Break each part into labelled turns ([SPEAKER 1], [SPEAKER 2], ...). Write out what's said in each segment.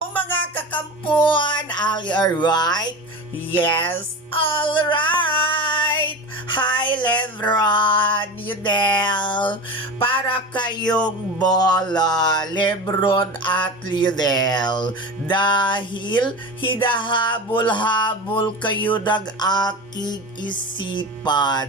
[SPEAKER 1] mga kakampuan, are you alright? Yes, alright! Hi, Lebron, Lionel! Para kayong bola, Lebron at Lionel. Dahil hinahabol-habol kayo ng aking isipan.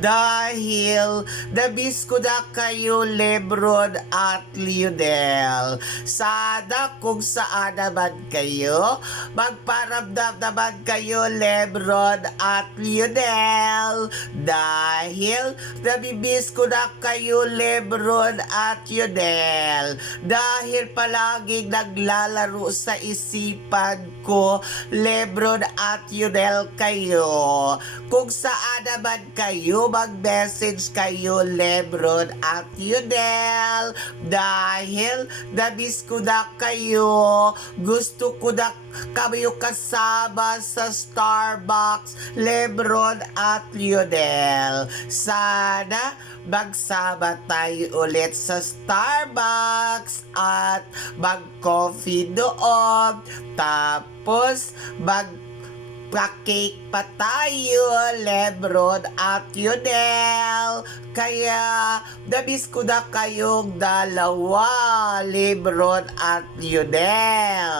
[SPEAKER 1] Dahil nabis ko na kayo, Lebron at Lionel. Sana kung saan naman kayo, magparamdam naman kayo, Lebron at Lionel. Dahil nabibis ko na kayo, Lebron at Lionel. Dahil palaging naglalaro sa isipan ko, Lebron at Lionel kayo. Kung saan naman kayo, mag-message kayo, Lebron at Lionel. Dahil nabis ko na kayo. Gusto ko na kayo kasama sa Starbucks, Lebron at Lionel. Sana magsama tayo ulit sa Starbucks at mag-coffee doon. Tapos mag pa-cake pa tayo, Lebron at Lionel. Kaya, nabis ko na kayong dalawa, Lebron at Lionel.